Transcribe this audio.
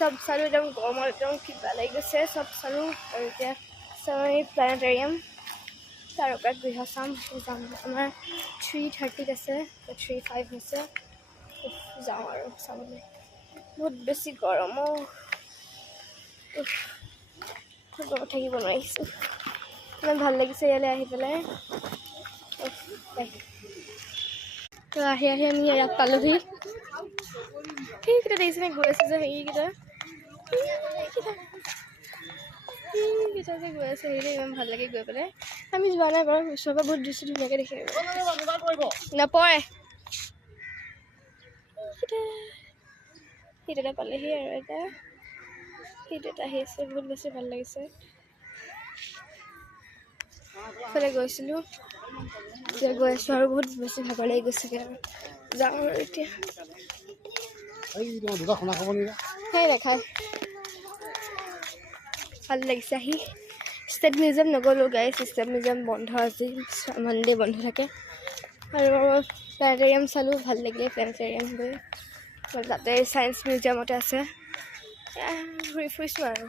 सब चालू एकदम गरम एकदम किबा লাগি গৈছে सब चालू আৰু এতিয়া চাই প্ল্যানেটেৰিয়াম তাৰকা গৃহ চাম যাম আমাৰ 3:30 আছে 3:05 হৈছে যাওঁ আৰু চাবলৈ বহুত বেছি গৰম গৰম থাকিব নোৱাৰিছোঁ ইমান ভাল লাগিছে ইয়ালৈ আহি পেলাই তো আহি আমি ইয়াত পালোহি সেইকেইটা দেখিছেনে গৈ আছে যে সেইকেইটা যে গৈ আছে সেইকেইটা ইমান ভাল লাগে গৈ পেলাই আমি যোৱা নাই বাৰু ওচৰৰ পৰা বহুত দৃশ্য ধুনীয়াকৈ দেখি নপৰে সেইটা পালেহি আৰু এটা সেইটা আহি আছে বহুত বেছি ভাল লাগিছে ফালে গৈছিলোঁ এতিয়া গৈ আছোঁ আৰু বহুত বেছি ভাগৰ লাগি গৈছেগৈ আৰু যাওঁ আৰু এতিয়া সেই দেখায় ভাল লাগিছে আহি ষ্টেট মিউজিয়াম নগ'লোঁ গাইছ ষ্টেট মিউজিয়াম বন্ধ আজি মানডে বন্ধ থাকে আৰু প্লেনেটেৰিয়াম চালোঁ ভাল লাগিলে প্লেনেটেৰিয়াম গৈ তাতে ছায়েন্স মিউজিয়ামতে আছে ঘূৰি ফুৰিছোঁ আৰু